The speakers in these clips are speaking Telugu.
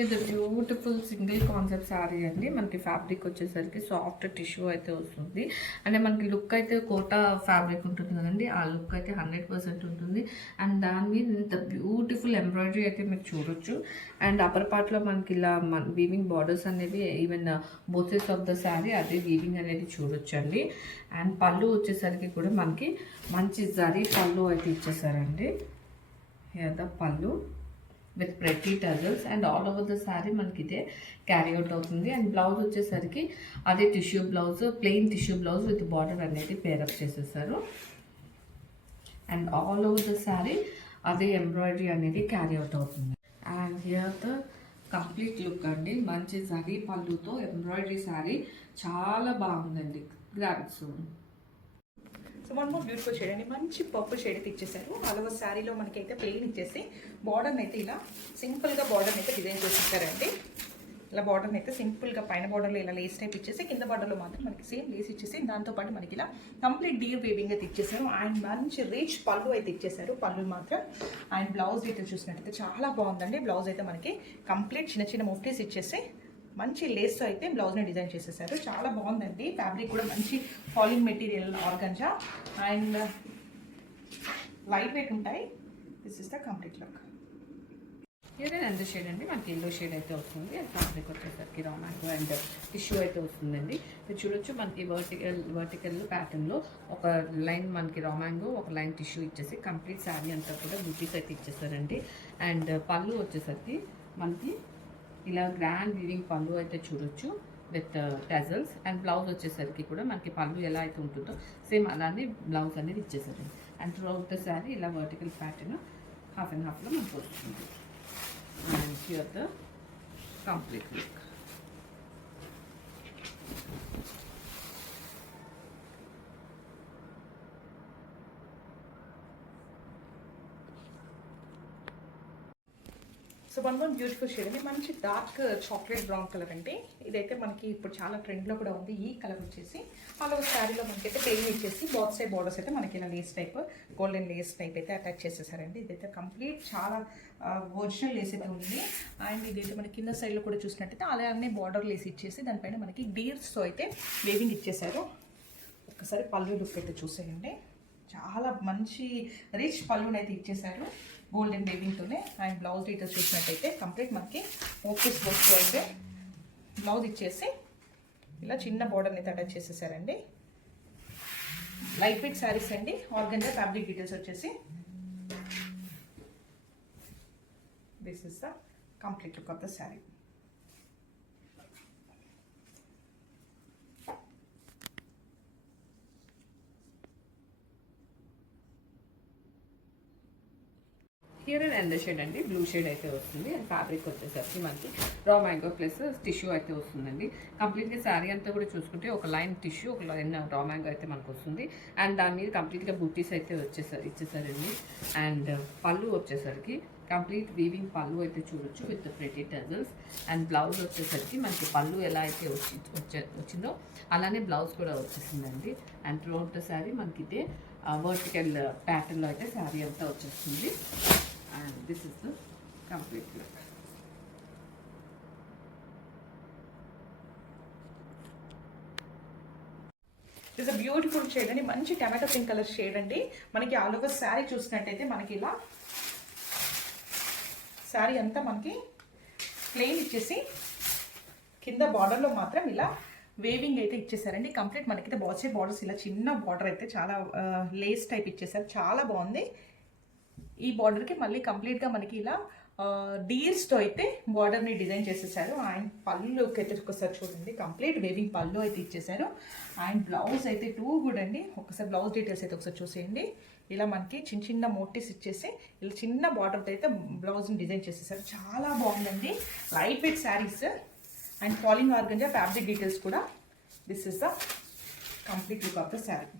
ఇది బ్యూటిఫుల్ సింగిల్ కాన్సెప్ట్ శారీ అండి. మనకి ఫ్యాబ్రిక్ వచ్చేసరికి సాఫ్ట్ టిష్యూ అయితే వస్తుంది. అంటే మనకి లుక్ అయితే కోటా ఫ్యాబ్రిక్ ఉంటుంది కదండి, ఆ లుక్ అయితే 100% ఉంటుంది. అండ్ దాని మీద ఇంత బ్యూటిఫుల్ ఎంబ్రాయిడరీ అయితే మీరు చూడొచ్చు. అండ్ అప్పర్ పార్ట్లో మనకి ఇలా వీవింగ్ బార్డర్స్ అనేవి even both sides of the sari అదే వీవింగ్ అనేది చూడొచ్చు అండి. అండ్ పళ్ళు వచ్చేసరికి కూడా మనకి మంచి జరీ పళ్ళు అయితే ఇచ్చేసారండి. హియర్ ద పళ్ళు with pretty tassels and all over the sari మనకి ఇదే క్యారీ అవుట్ అవుతుంది. అండ్ బ్లౌజ్ వచ్చేసరికి అదే tissue blouse, plain tissue blouse with border అనేది పేరప్ చేసేసారు. And all over the sari అదే ఎంబ్రాయిడరీ అనేది క్యారీ అవుట్ అవుతుంది. And here the complete look అండి. మంచి జరీ పళ్ళుతో ఎంబ్రాయిడరీ శారీ చాలా బాగుందండి. Graphics. So one more beautiful shade అండి, మంచి పర్పుల్ షేడ్ అయితే ఇచ్చేసారు. ఆల్ ఓవర్ శారీలో మనకైతే ప్లెయిన్ ఇచ్చేసి బార్డర్ని అయితే ఇలా సింపుల్గా బార్డర్ని అయితే డిజైన్ చేసిస్తారండి. ఇలా బార్డర్ని అయితే సింపుల్గా పైన బార్డర్లో ఇలా లేస్ టైప్ ఇచ్చేసి కింద బార్డర్లో మాత్రం మనకి సేమ్ లేస్ ఇచ్చేసి దాంతోపాటు మనకి ఇలా కంప్లీట్ డీర్ వేవింగ్ అయితే ఇచ్చేసారు. అండ్ మంచి రిచ్ పళ్ళు అయితే ఇచ్చేసారు. పళ్ళు మాత్రం అండ్ బ్లౌజ్ అయితే చూసినట్టయితే చాలా బాగుందండి. బ్లౌజ్ అయితే మనకి కంప్లీట్ చిన్న చిన్న ముఫ్టీస్ ఇచ్చేసి మంచి లేస్తో అయితే బ్లౌజ్ని డిజైన్ చేసేసారు. చాలా బాగుందండి. ఫ్యాబ్రిక్ కూడా మంచి falling material organza and light weight ఉంటాయి. This is the complete look. ఇదే ఎంత షేడ్ అండి, మనకి ఎల్లో షేడ్ అయితే వస్తుంది. అండ్ ఫ్యాబ్రిక్ వచ్చేసరికి రా మ్యాంగో అండ్ టిష్యూ అయితే వస్తుందండి. మీరు చూడొచ్చు మనకి వర్టికల్ ప్యాటర్న్లో ఒక లైన్ మనకి రా మ్యాంగో, ఒక లైన్ టిష్యూ ఇచ్చేసి కంప్లీట్ శారీ అంతా కూడా బుటీస్ అయితే ఇచ్చేసారండి. అండ్ పళ్ళు వచ్చేసరికి మనకి ఇలా గ్రాండ్ వీవింగ్ పళ్ళు అయితే చూడొచ్చు విత్ టజల్స్. అండ్ బ్లౌజ్ వచ్చేసరికి కూడా మనకి పళ్ళు ఎలా అయితే ఉంటుందో సేమ్ అలానే బ్లౌజ్ అనేది ఇచ్చేసారండి. And throughout the sari ఇలా వర్టికల్ ప్యాటర్న్ హాఫ్ అండ్ హాఫ్లో మనకు వస్తుంది. And here the complete look. So one beautiful shade అండి, మంచి డార్క్ చాక్లెట్ బ్రౌన్ కలర్ అండి. ఇదైతే మనకి ఇప్పుడు చాలా ట్రెండ్లో కూడా ఉంది. ఈ కలర్ వచ్చేసి ఆల్ ఓవర్ శారీలో మనకైతే పెయిన్ ఇచ్చేసి బాత్ సైడ్ బార్డర్స్ అయితే మనకి ఇలా Lay's type, golden Lay's type అయితే అటాచ్ చేసేసారండి. ఇదైతే కంప్లీట్ చాలా ఒరిజినల్ లేస్ అయితే ఉంది. అండ్ ఇదైతే మనకి కింద సైడ్లో కూడా చూసినట్టయితే అలానే బార్డర్ లేస్ ఇచ్చేసి దానిపైన మనకి డీర్స్తో అయితే వేవింగ్ ఇచ్చేసారు. ఒక్కసారి పళ్ళు లుక్ అయితే చూసేయండి. చాలా మంచి రిచ్ పళ్ళునైతే ఇచ్చేసారు గోల్డెన్ వేవింగ్తోనే. అండ్ బ్లౌజ్ డీటెయిల్స్ చూసినట్టయితే కంప్లీట్ మనకి ఓపెస్ వర్క్తో అయితే బ్లౌజ్ ఇచ్చేసి ఇలా చిన్న బార్డర్ని అయితే అటాచ్ చేసేసారండి. లైట్ వెయిట్ శారీస్ అండి. ఆర్గంజా ఫ్యాబ్రిక్ డీటెయిల్స్ వచ్చేసి this is the complete look of the sari. Here and ఎండ షేడ్ అండి, బ్లూ షేడ్ అయితే వస్తుంది. అండ్ ఫ్యాబ్రిక్ వచ్చేసరికి మనకి రా మ్యాంగో ప్లస్ టిష్యూ అయితే వస్తుందండి. కంప్లీట్గా శారీ అంతా కూడా చూసుకుంటే ఒక లైన్ టిష్యూ, ఒక లైన్ రా మ్యాంగో అయితే మనకు వస్తుంది. అండ్ దాని మీద కంప్లీట్గా బుట్టీస్ అయితే ఇచ్చేసారండి. అండ్ పళ్ళు వచ్చేసరికి కంప్లీట్ వీవింగ్ పళ్ళు అయితే చూడొచ్చు with pretty tassels. And blouse వచ్చేసరికి మనకి పళ్ళు ఎలా అయితే వచ్చిందో అలానే బ్లౌజ్ కూడా వచ్చేసిందండి. And throughout the sari మనకి ఇదే వర్టికల్ ప్యాటర్న్లో అయితే శారీ అంతా వచ్చేస్తుంది. And this is the complete look. It's a beautiful shade అండి, మంచి టమాటో పింక్ కలర్ షేడ్ అండి. మనకి ఆల్ ఓవర్ శారీ చూసినట్టయితే మనకి ఇలా శారీ అంతా మనకి ప్లెయిన్ ఇచ్చేసి కింద బార్డర్లో మాత్రం ఇలా వేవింగ్ అయితే ఇచ్చేసారండి. కంప్లీట్ మనకైతే బార్డర్స్ ఇలా చిన్న బార్డర్ అయితే చాలా లేస్ టైప్ ఇచ్చేసారు. చాలా బాగుంది. ఈ బార్డర్కి మళ్ళీ కంప్లీట్గా మనకి ఇలా డీర్స్తో అయితే బార్డర్ని డిజైన్ చేసేసారు. అండ్ పళ్ళుకి అయితే ఒకసారి చూడండి, కంప్లీట్ వేవింగ్ పళ్ళు అయితే ఇచ్చేసారు. అండ్ బ్లౌజ్ అయితే టూ గుడ్ అండి. ఒకసారి బ్లౌజ్ డీటెయిల్స్ అయితే ఒకసారి చూసేయండి. ఇలా మనకి చిన్న చిన్న మోటివ్స్ ఇచ్చేసి ఇలా చిన్న బార్డర్తో అయితే బ్లౌజ్ని డిజైన్ చేసేసారు. చాలా బాగుందండి. Light weight saris and falling organza fabric details కూడా. This is the complete look of the sari.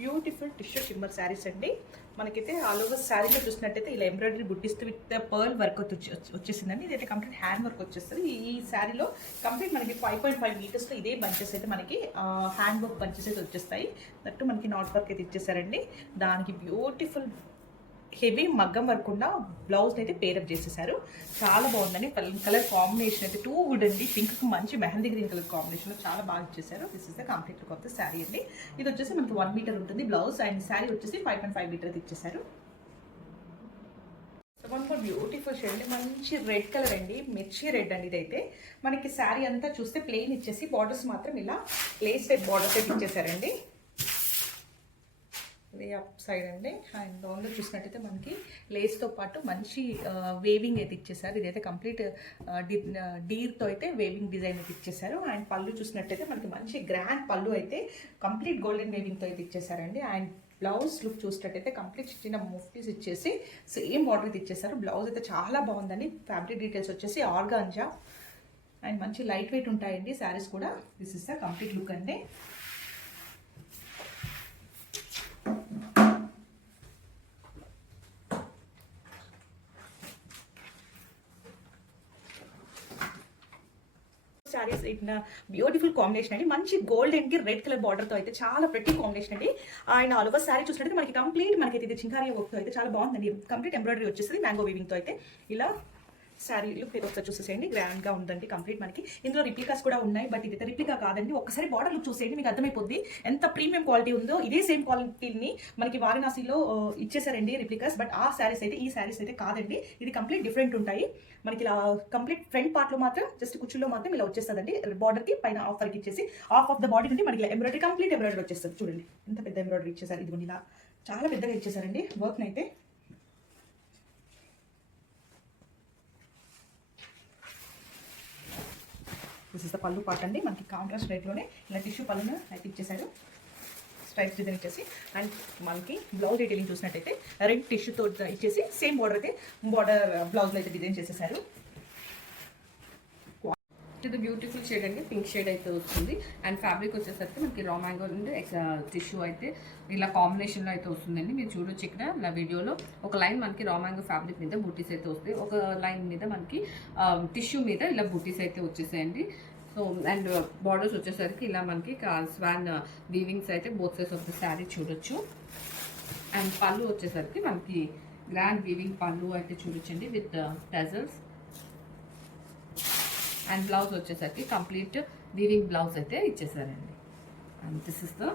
Beautiful tissue shimmer saris అండి. మనకైతే ఆల్ ఓవర్ శారీలో చూసినట్టయితే ఇలా ఎంబ్రాయిడరీ బుట్టిస్తూ విత్ పర్ల్ వర్క్ వచ్చేసిందండి. ఇదైతే కంప్లీట్ హ్యాండ్ వర్క్ వచ్చేస్తుంది. ఈ శారీలో కంప్లీట్ మనకి 5.5 మీటర్స్లో ఇదే బంచెస్ అయితే మనకి హ్యాండ్ వర్క్ బంచెస్ అయితే వచ్చేస్తాయి. దట్టు మనకి నాట్ వర్క్ అయితే ఇచ్చేసారండి. దానికి బ్యూటిఫుల్ హెవీ మగ్గం వర్క్ ఉన్న బ్లౌజ్ అయితే పేరప్ చేసేసారు. చాలా బాగుందండి. కలర్ కాంబినేషన్ అయితే టూ వుడ్ అండి. పింక్ మంచి మెహందీ గ్రీన్ కలర్ కాంబినేషన్ చాలా బాగా ఇచ్చేసారు. This is the complete look of the sari అండి. ఇది వచ్చేసి మనకి 1 మీటర్ ఉంటుంది బ్లౌజ్ అండ్ శారీ వచ్చేసి 5.5 మీటర్ ఇచ్చేసారు. వన్ మోర్ బ్యూటిఫుల్ షేడ్ అండి. మంచి రెడ్ కలర్ అండి, మిర్చి రెడ్ అండి. ఇదైతే మనకి శారీ అంతా చూస్తే ప్లెయిన్ ఇచ్చేసి బార్డర్స్ మాత్రం ఇలా లేస్ టైప్ బార్డర్స్ అయితే ఇచ్చేసారండి. ఇది అప్ సైడ్ అండి. అండ్ డౌన్లో చూసినట్టయితే మనకి లేస్తో పాటు మంచి వేవింగ్ అయితే ఇచ్చేసారు. ఇదైతే కంప్లీట్ డీర్తో అయితే వేవింగ్ డిజైన్ అయితే ఇచ్చేసారు. అండ్ పళ్ళు చూసినట్టయితే మనకి మంచి గ్రాండ్ పళ్ళు అయితే కంప్లీట్ గోల్డెన్ వేవింగ్తో అయితే ఇచ్చేసారండి. అండ్ బ్లౌజ్ లుక్ చూసినట్టయితే కంప్లీట్ చిన్న ముఫ్టీస్ ఇచ్చేసి సేమ్ బార్డర్ అయితే ఇచ్చేసారు. బ్లౌజ్ అయితే చాలా బాగుందండి. ఫ్యాబ్రిక్ డీటెయిల్స్ వచ్చేసి ఆర్గాంజా అండ్ మంచి లైట్ వెయిట్ ఉంటాయండి శారీస్ కూడా. This is the complete look అండి. శారీస్ ఇన్ బ్యూటిఫుల్ కాంబినేషన్ అండి. మంచి గోల్డెన్ కి రెడ్ కలర్ బార్డర్ తో అయితే చాలా ప్రెటీ కాంబినేషన్ అండి. అండ్ ఆల్ ఓవర్ శారీ చూసినట్టు మనకి కంప్లీట్ మనకి ఇది చింకారీ వర్క్ తో అయితే చాలా బాగుందండి. కంప్లీట్ ఎంబ్రాయిడరీ వచ్చేసి మ్యాంగో వీవింగ్ తో అయితే ఇలా శారీ లుక్ మీరు ఒకసారి చూసేసేయండి. గ్రాండ్ గా ఉందండి కంప్లీట్. మనకి ఇందులో రిప్లికాస్ కూడా ఉన్నాయి, బట్ ఇది రిప్లికా కాదండి. ఒకసారి బార్డర్ లుక్ చూసేయండి, మీకు అర్థమైపోద్ది ఎంత ప్రీమియం క్వాలిటీ ఉందో. ఇదే సేమ్ క్వాలిటీని మనకి వారణాసిలో ఇచ్చేసారండి రిప్లికాస్, బట్ ఆ శారీస్ అయితే ఈ శారీస్ అయితే కాదండి. ఇది కంప్లీట్ డిఫరెంట్ ఉంటాయి. మనకి ఇలా కంప్లీట్ ఫ్రంట్ పార్ట్ లో మాత్రం జస్ట్ కుచ్చుల్లో మాత్రం ఇలా వచ్చేస్తుందండి. బార్డర్ కి పైన ఆఫ్ వర్క్ ఇచ్చేసి ఆఫ్ ఆఫ్ ద బాడీ నుండి మనకి ఎంబ్రాయిడరీ కంప్లీట్ ఎంబ్రాయిడరీ వచ్చేస్తుంది. చూడండి ఎంత పెద్ద ఎంబ్రాయిడరీ ఇచ్చేసారు. ఇది ఇలా చాలా పెద్దగా ఇచ్చేసారండి వర్క్ అయితే. దిస్ ఇస్ ద పళ్ళు పార్ట్ అండి. మనకి కాంట్రాస్ట్ రేట్లోనే ఇలా టిష్యూ పళ్ళును అయితే ఇచ్చేసారు. స్ట్రైప్స్ డిజైన్ ఇచ్చేసి అండ్ మనకి బ్లౌజ్ డీటెయిలింగ్ చూసినట్టయితే రెడ్ టిష్యూతో ఇచ్చేసి సేమ్ బార్డర్ అయితే బార్డర్ బ్లౌజ్లో అయితే డిజైన్ చేసేసారు. ఇది బ్యూటిఫుల్ షేడ్ అండి, పింక్ షేడ్ అయితే వస్తుంది. అండ్ ఫ్యాబ్రిక్ వచ్చేసరికి మనకి రా మ్యాంగో నుండి టిష్యూ అయితే ఇలా కాంబినేషన్లో అయితే వస్తుందండి. మీరు చూడొచ్చు ఇక్కడ నా వీడియోలో ఒక లైన్ మనకి రా మ్యాంగో ఫ్యాబ్రిక్ మీద బూటీస్ అయితే వస్తాయి, ఒక లైన్ మీద మనకి టిష్యూ మీద ఇలా బూటీస్ అయితే వచ్చేసాయండి. సో అండ్ బార్డర్స్ వచ్చేసరికి ఇలా మనకి స్వాన్ వీవింగ్స్ అయితే both sides of the sari చూడొచ్చు. అండ్ పళ్ళు వచ్చేసరికి మనకి గ్రాండ్ వీవింగ్ పళ్ళు అయితే చూడొచ్చండి విత్ టజల్స్. అండ్ బ్లౌజ్ వచ్చేసరికి కంప్లీట్ వీవింగ్ బ్లౌజ్ అయితే ఇచ్చేసారండి. And this is the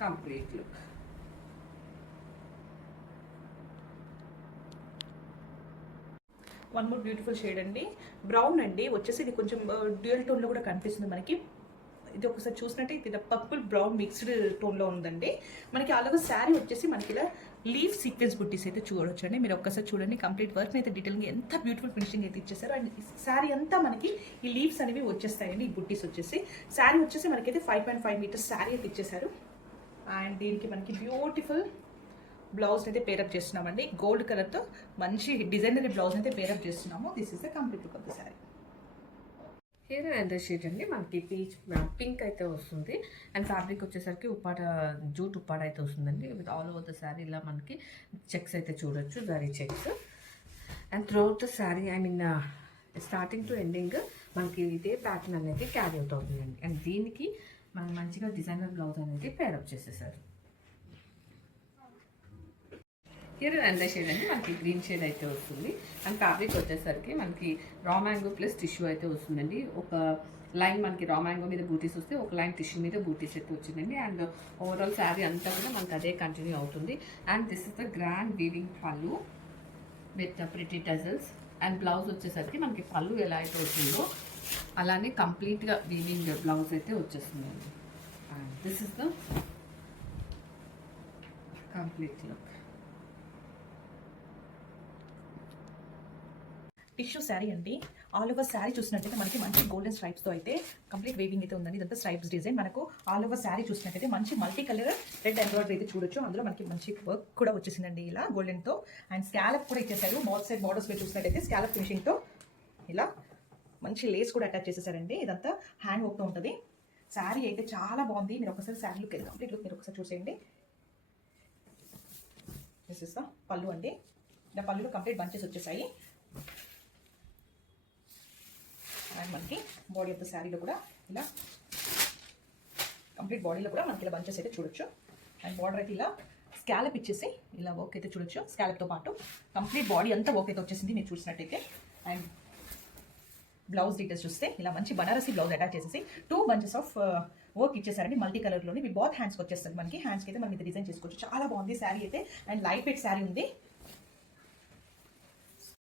complete look. One more beautiful shade అండి, బ్రౌన్ అండి. వచ్చేసి ఇది కొంచెం డ్యూయల్ టోన్లో కూడా కనిపిస్తుంది మనకి. ఇది ఒకసారి చూసినట్టే ఇది పర్పుల్ బ్రౌన్ మిక్స్డ్ టోన్లో ఉందండి. మనకి అలాగే శారీ వచ్చేసి మనకి ఇలా లీవ్ సీక్వెన్స్ బుట్టీస్ అయితే చూడొచ్చు అండి. మీరు ఒక్కసారి చూడండి కంప్లీట్ వర్క్ అయితే డీటెయిల్గా ఎంత బ్యూటిఫుల్ ఫినిషింగ్ అయితే ఇచ్చేసారు. అండ్ శారీ అంతా మనకి ఈ లీవ్స్ అనేవి వచ్చేస్తాయండి. ఈ బుట్టీస్ వచ్చేసి శారీ వచ్చేసి మనకైతే 5.5 మీటర్స్ శారీ అయితే ఇచ్చేసారు. అండ్ దీనికి మనకి బ్యూటిఫుల్ బ్లౌజ్ అయితే పేరప్ చేస్తున్నామండి. గోల్డ్ కలర్తో మంచి డిజైనరీ బ్లౌజ్ అయితే పేరప్ చేస్తున్నాము. This is the complete look of the sari. Hair and shade అండి మనకి పీచ్ పింక్ అయితే వస్తుంది. అండ్ ఫ్యాబ్రిక్ వచ్చేసరికి ఉప్పాడ జూట్ ఉప్పాడ అయితే వస్తుందండి. With all over the sari ఇలా మనకి చెక్స్ అయితే చూడొచ్చు, zari checks. And throughout the sari I mean starting to ending మనకి ఇదే ప్యాటర్న్ అనేది క్యారీ అవుట్ అవుతుందండి. అండ్ దీనికి మనం మంచిగా డిజైనర్ బ్లౌజ్ అనేది పేరప్ చేసేసారు. హియర్ అండ్ షేడ్ అండి మనకి గ్రీన్ షేడ్ అయితే వస్తుంది. అండ్ ఫ్యాబ్రిక్ వచ్చేసరికి మనకి రా మ్యాంగో ప్లస్ టిష్యూ అయితే వస్తుందండి. ఒక లైన్ మనకి రా మ్యాంగో మీద బూటీస్ వస్తే ఒక లైన్ టిష్యూ మీద బూటీస్ అయితే వచ్చిందండి. అండ్ ఓవరాల్ శారీ అంతా కూడా మనకి అదే కంటిన్యూ అవుతుంది. And this is the grand weaving పళ్ళు with pretty tassels. And blouse వచ్చేసరికి మనకి పళ్ళు ఎలా అయితే వచ్చిందో అలానే కంప్లీట్గా వీవింగ్ బ్లౌజ్ అయితే వచ్చేస్తుందండి. And this is the complete look. Tissue sari అండి. ఆల్ ఓవర్ శారీ చూసినట్టయితే మనకి మంచి గోల్డెన్ స్ట్రైప్స్తో అయితే కంప్లీట్ వేవింగ్ అయితే ఉందండి. ఇదంతా స్ట్రైప్స్ డిజైన్. మనకు ఆల్ ఓవర్ శారీ చూసినట్టయితే మంచి మల్టీ కలర్ రెడ్ ఎంబ్రాయిడరీ అయితే చూడొచ్చు. అందులో మనకి మంచి వర్క్ కూడా వచ్చేసిందండి ఇలా గోల్డెన్తో. అండ్ స్కాలప్ కూడా ఇచ్చేసారు. బాత్ సైడ్ బార్డర్స్ చూసినట్టయితే స్కాలప్ ఫినిషింగ్తో ఇలా మంచి లేస్ కూడా అటాచ్ చేసేసారండి. ఇదంతా హ్యాండ్ వర్క్తో ఉంటుంది. శారీ అయితే చాలా బాగుంది. మీరు ఒకసారి శారీ లుక్ కంప్లీట్ లుక్ మీరు ఒకసారి చూసేయండి. దిస్ ఇస్ ద పళ్ళు అండి. ఇలా పళ్ళులో కంప్లీట్ బంచెస్ వచ్చేసాయి. అండ్ మనకి బాడీ ఆఫ్ ద శారీలో కూడా ఇలా కంప్లీట్ బాడీలో కూడా మనకి ఇలా బంచెస్ అయితే చూడొచ్చు. అండ్ బార్డర్ అయితే ఇలా స్కాలప్ ఇచ్చేసి ఇలా వర్క్ అయితే చూడొచ్చు. స్కాలప్తో పాటు కంప్లీట్ బాడీ అంతా వర్క్ అయితే వచ్చేసింది మీరు చూసినట్టయితే. అండ్ బ్లౌజ్ డీటెయిల్స్ చూస్తే ఇలా మంచి బనారసీ బ్లౌజ్ అటాచ్ చేసేసి 2 bunches ఆఫ్ వర్క్ ఇచ్చేసారండి మల్టీ కలర్లోని. మీ బాత్ హ్యాండ్స్కి వచ్చేస్తుంది. మనకి హ్యాండ్స్కి అయితే మనం ఇది డిజైన్ చేసుకోవచ్చు. చాలా బాగుంది శారీ అయితే. అండ్ లైట్ వెయిట్ శారీ ఉంది.